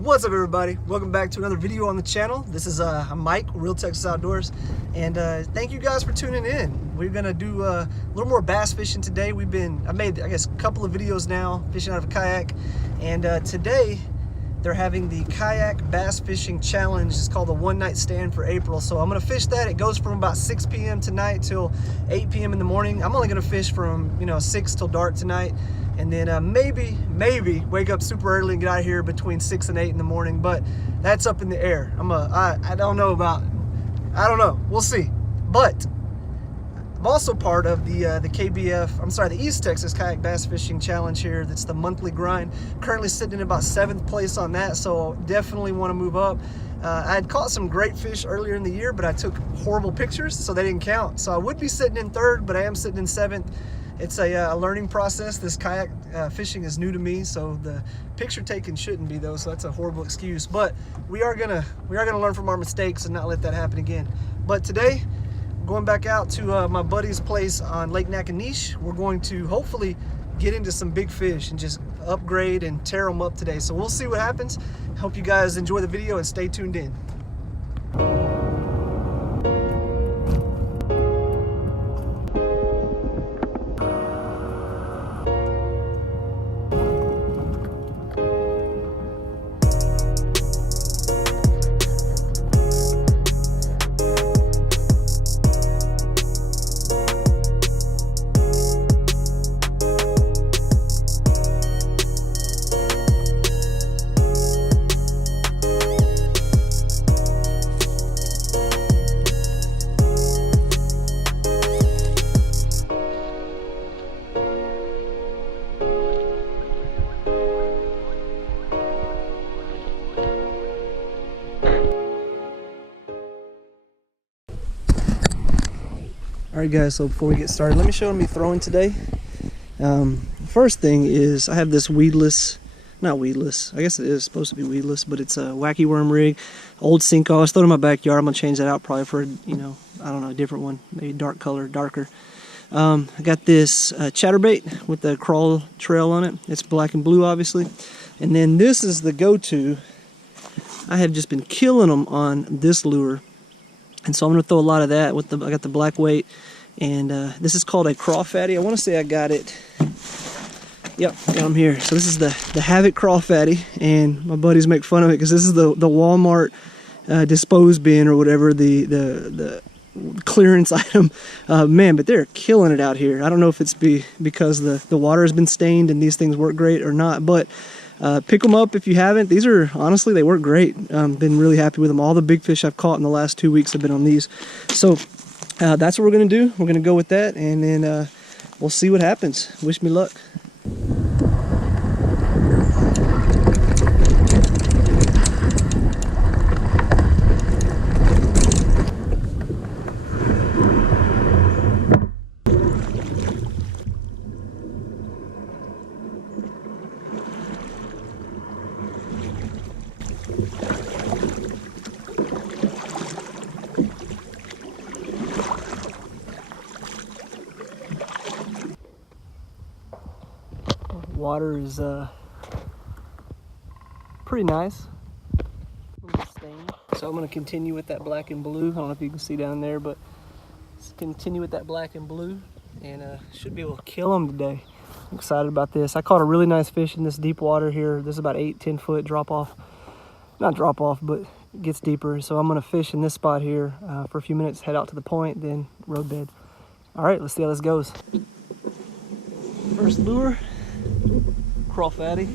What's up, everybody? Welcome back to another video on the channel. This is Mike, Real Texas Outdoors, and thank you guys for tuning in. We're gonna do a little more bass fishing today. I made, I guess, a couple of videos now fishing out of a kayak, and today they're having the kayak bass fishing challenge. It's called the One Night Stand for April. So I'm gonna fish that. It goes from about 6 p.m. tonight till 8 p.m. in the morning. I'm only gonna fish from 6 till dark tonight, and then maybe wake up super early and get out of here between 6 and 8 in the morning. But that's up in the air. I don't know. We'll see. But I'm also part of the KBF, the East Texas Kayak Bass Fishing Challenge here. That's the monthly grind. Currently sitting in about 7th place on that, so definitely want to move up. I had caught some great fish earlier in the year, but I took horrible pictures, so they didn't count. So I would be sitting in 3rd, but I am sitting in 7th. It's a learning process. This kayak fishing is new to me, so the picture taking shouldn't be, though, so that's a horrible excuse. But we are gonna learn from our mistakes and not let that happen again. But today, going back out to my buddy's place on Lake Naconiche. We're going to hopefully get into some big fish and just upgrade and tear them up today. So we'll see what happens. Hope you guys enjoy the video and stay tuned in. Alright guys, so before we get started, let me show them me throwing today. First thing is I have this not weedless, I guess it is supposed to be weedless, but it's a wacky worm rig, old Cinco. I was throwing in my backyard. I'm going to change that out probably for, I don't know, a different one, maybe darker. I got this chatterbait with the crawl trail on it. It's black and blue, obviously. And then this is the go-to. I have just been killing them on this lure. And so I'm going to throw a lot of that with I got the black weight, and this is called a crawfatty. I want to say I got it. Yep, got them here. So this is the Havoc crawfatty, and my buddies make fun of it because this is the Walmart dispose bin or whatever, the clearance item. Man, but they're killing it out here. I don't know if it's because the water has been stained and these things work great or not, but pick them up if you haven't. These are, honestly, they work great. Been really happy with them. All the big fish I've caught in the last 2 weeks have been on these. So that's what we're going to do. We're going to go with that, and then we'll see what happens. Wish me luck. Water is pretty nice. A little stained. So I'm going to continue with that black and blue. I don't know if you can see down there, but let's continue with that black and blue, and should be able to kill them today. I'm excited about this. I caught a really nice fish in this deep water here. This is about 8-10 foot drop off. Not drop off, but it gets deeper. So I'm going to fish in this spot here for a few minutes, head out to the point, then road bed. All right, let's see how this goes. First lure. Crawfatty.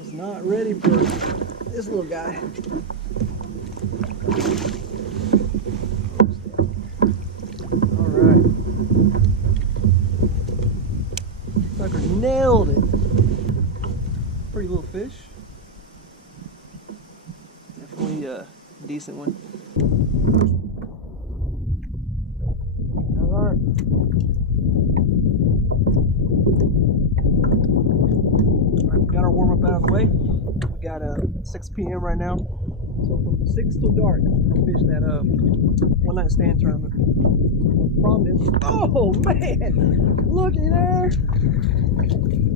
It's not ready for this little guy. All right. Sucker nailed it. Pretty little fish. Definitely a decent one. All right. We got our warm up out of the way. We got 6 p.m. right now. So from 6 till dark, I'm fishing that one night stand tournament. The problem is, oh man, looky there.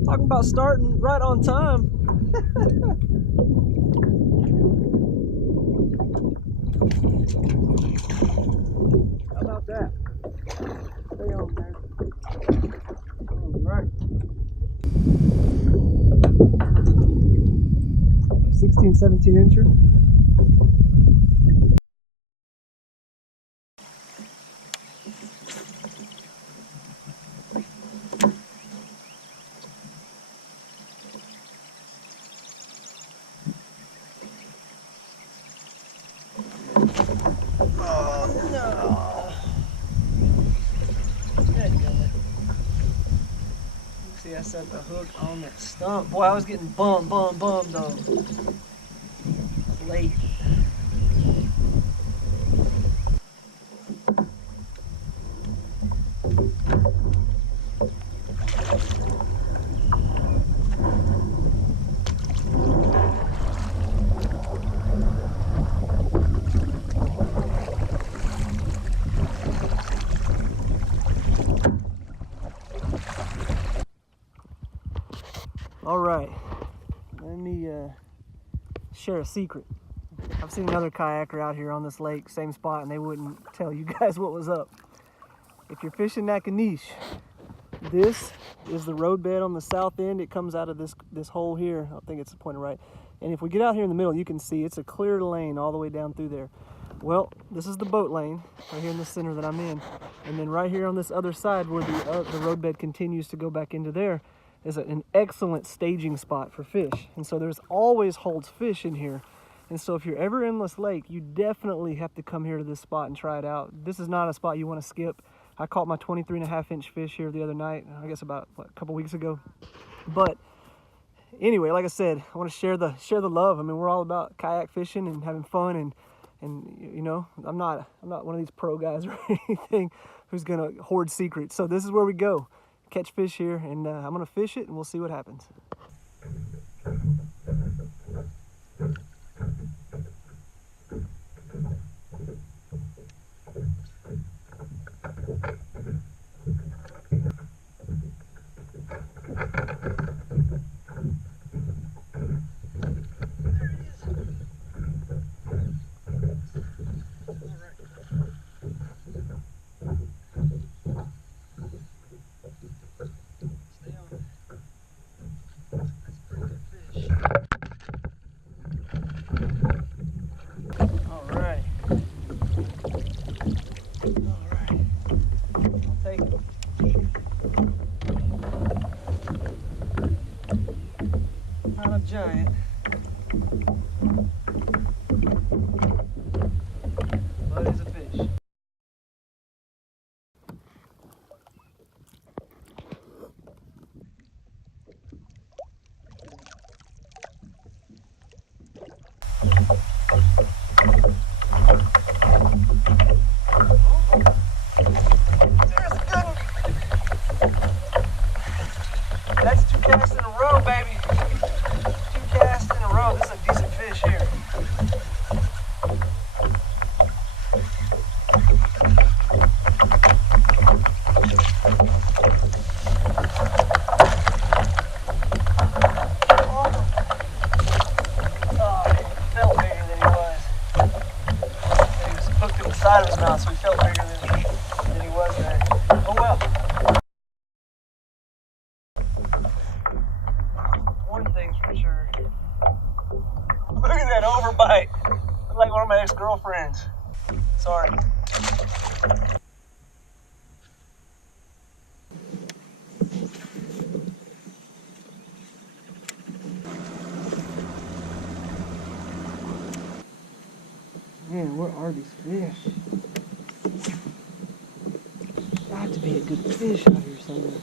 Talking about starting right on time. How about that? Stay on there. All right. 16, 17 incher. Oh no! See, I set the hook on that stump. Boy, I was getting bummed though. Late. All right, let me share a secret. I've seen another kayaker out here on this lake, same spot, and they wouldn't tell you guys what was up. If you're fishing Naconiche, this is the roadbed on the south end. It comes out of this hole here. I think it's pointed right. And if we get out here in the middle, you can see it's a clear lane all the way down through there. Well, this is the boat lane right here in the center that I'm in. And then right here on this other side where the roadbed continues to go back into there is an excellent staging spot for fish. And so there's always holds fish in here. And so if you're ever in this lake, you definitely have to come here to this spot and try it out. This is not a spot you want to skip. I caught my 23.5-inch fish here the other night, I guess about a couple weeks ago. But anyway, like I said, I want to share the love. I mean, we're all about kayak fishing and having fun, and you know, I'm not one of these pro guys or anything who's gonna hoard secrets. So this is where we go. Catch fish here, and I'm gonna fish it and we'll see what happens. Not a giant, but it's a fish. There's a good one. That's 2 casts in a row, baby. 2 casts in a row. This is a decent fish here. Side of his mouth, so he felt bigger than he was there. Oh well. One thing's for sure. Look at that overbite. Look like one of my ex-girlfriends. Sorry. Yeah. Got to be a good fish out here somewhere.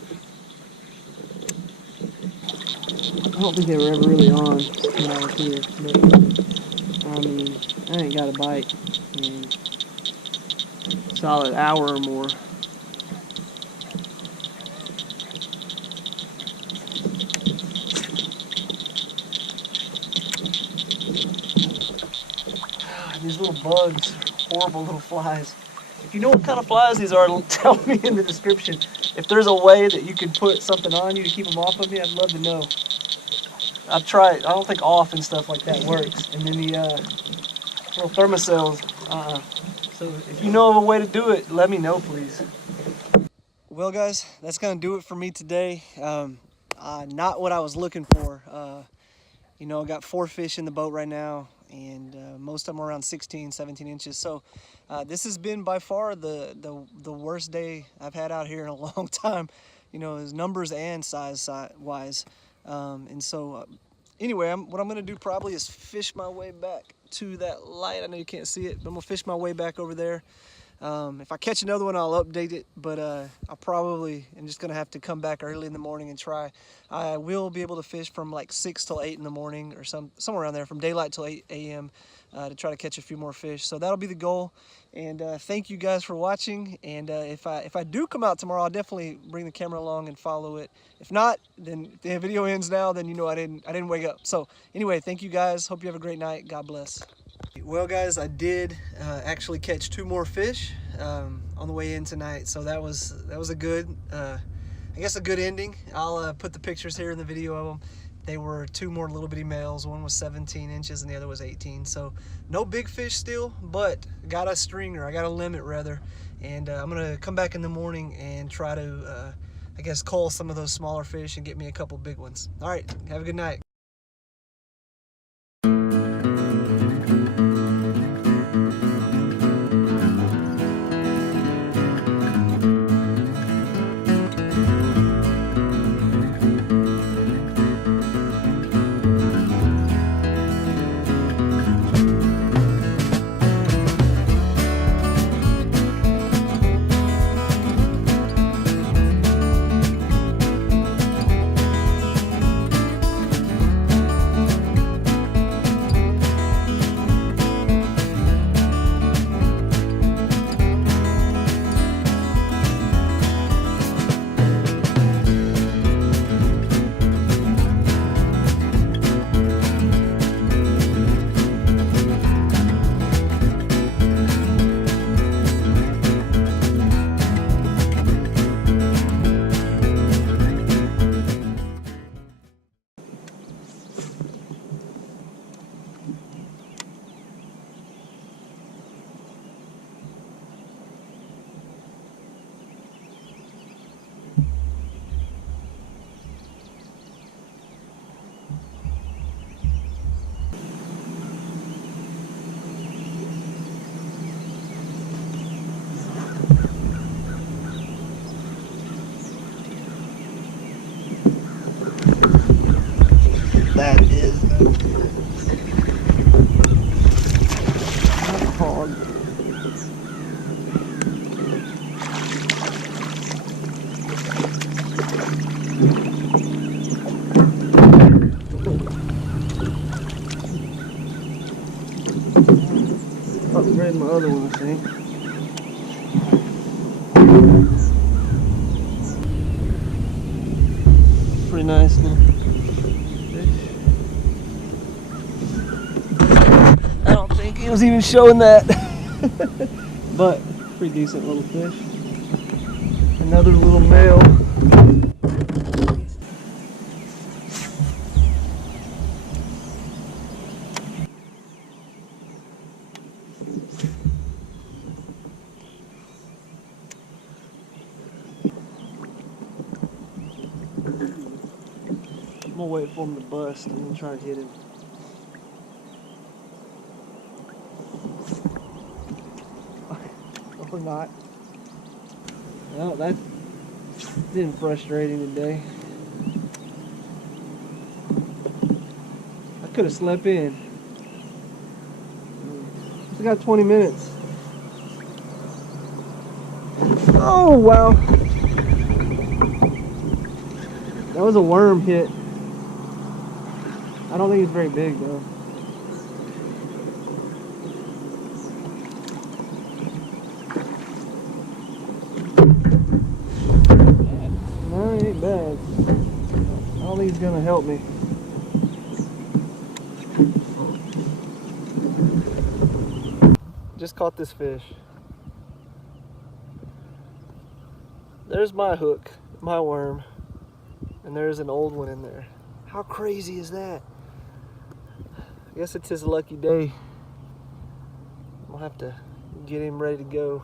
I don't think they were ever really on when I was here, but I mean, I ain't got a bite in a solid hour or more. These little bugs, horrible little flies. If you know what kind of flies these are, tell me in the description. If there's a way that you can put something on you to keep them off of me, I'd love to know. I've tried. I don't think off and stuff like that works. And then the little thermocells, So if you know of a way to do it, let me know, please. Well, guys, that's gonna do it for me today. Not what I was looking for. You know, I got 4 fish in the boat right now, and most of them are around 16, 17 inches. So this has been by far the worst day I've had out here in a long time, you know, as numbers and size wise. And so anyway, what I'm gonna do probably is fish my way back to that light. I know you can't see it, but I'm gonna fish my way back over there. If I catch another one, I'll update it, but I probably am just gonna have to come back early in the morning and try. I will be able to fish from like 6 till 8 in the morning, or somewhere around there, from daylight till 8 a.m. To try to catch a few more fish. So that'll be the goal. And thank you guys for watching. And if I do come out tomorrow, I'll definitely bring the camera along and follow it. If not, then if the video ends now, then you know I didn't wake up. So anyway, thank you guys. Hope you have a great night. God bless. Well, guys, I did actually catch 2 more fish on the way in tonight, so that was a good, I guess a good ending. I'll put the pictures here in the video of them. They were 2 more little bitty males. One was 17 inches and the other was 18. So no big fish still, but got a stringer. I got a limit rather, and I'm gonna come back in the morning and try to, I guess, cull some of those smaller fish and get me a couple big ones. All right, have a good night. That is a hog. Upgrade my other one, I think. Pretty nice little fish. I don't think he was even showing that. But pretty decent little fish. Another little male. I'm gonna wait for him to bust and then try to hit him. Or not. Well, that's been frustrating today. I could have slept in. I got 20 minutes. Oh, wow. That was a worm hit. I don't think it's very big, though. No, it ain't bad. I don't think he's gonna help me. Just caught this fish. There's my hook, my worm, and there's an old one in there. How crazy is that? I guess it's his lucky day. I'll have to get him ready to go.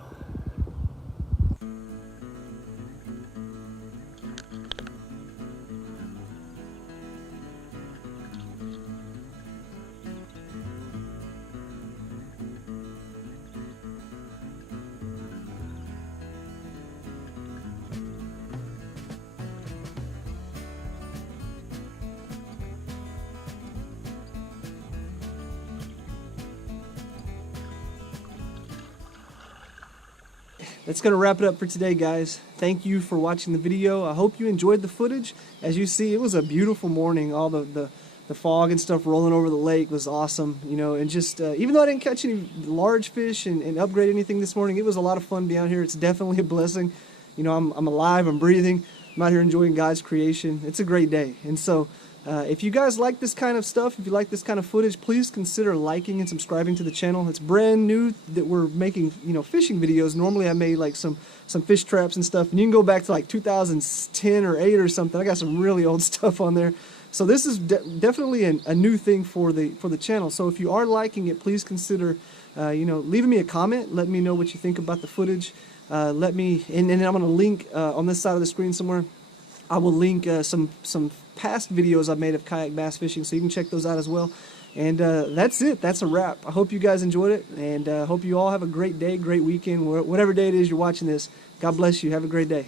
That's going to wrap it up for today, guys. Thank you for watching the video. I hope you enjoyed the footage. As you see, it was a beautiful morning. All the fog and stuff rolling over the lake was awesome, you know, and just even though I didn't catch any large fish and upgrade anything this morning, it was a lot of fun being out here. It's definitely a blessing. You know, I'm alive, I'm breathing. I'm out here enjoying God's creation. It's a great day. And so if you guys like this kind of stuff, if you like this kind of footage, please consider liking and subscribing to the channel. It's brand new that we're making, you know, fishing videos. Normally I made like some fish traps and stuff, and you can go back to like 2010 or 8 or something. I got some really old stuff on there. So this is definitely a new thing for the channel. So if you are liking it, please consider you know, leaving me a comment. Let me know what you think about the footage. Let me, and I'm going to link on this side of the screen somewhere. I will link some past videos I've made of kayak bass fishing, so you can check those out as well. And that's it. That's a wrap. I hope you guys enjoyed it, and hope you all have a great day, great weekend, whatever day it is you're watching this. God bless you. Have a great day.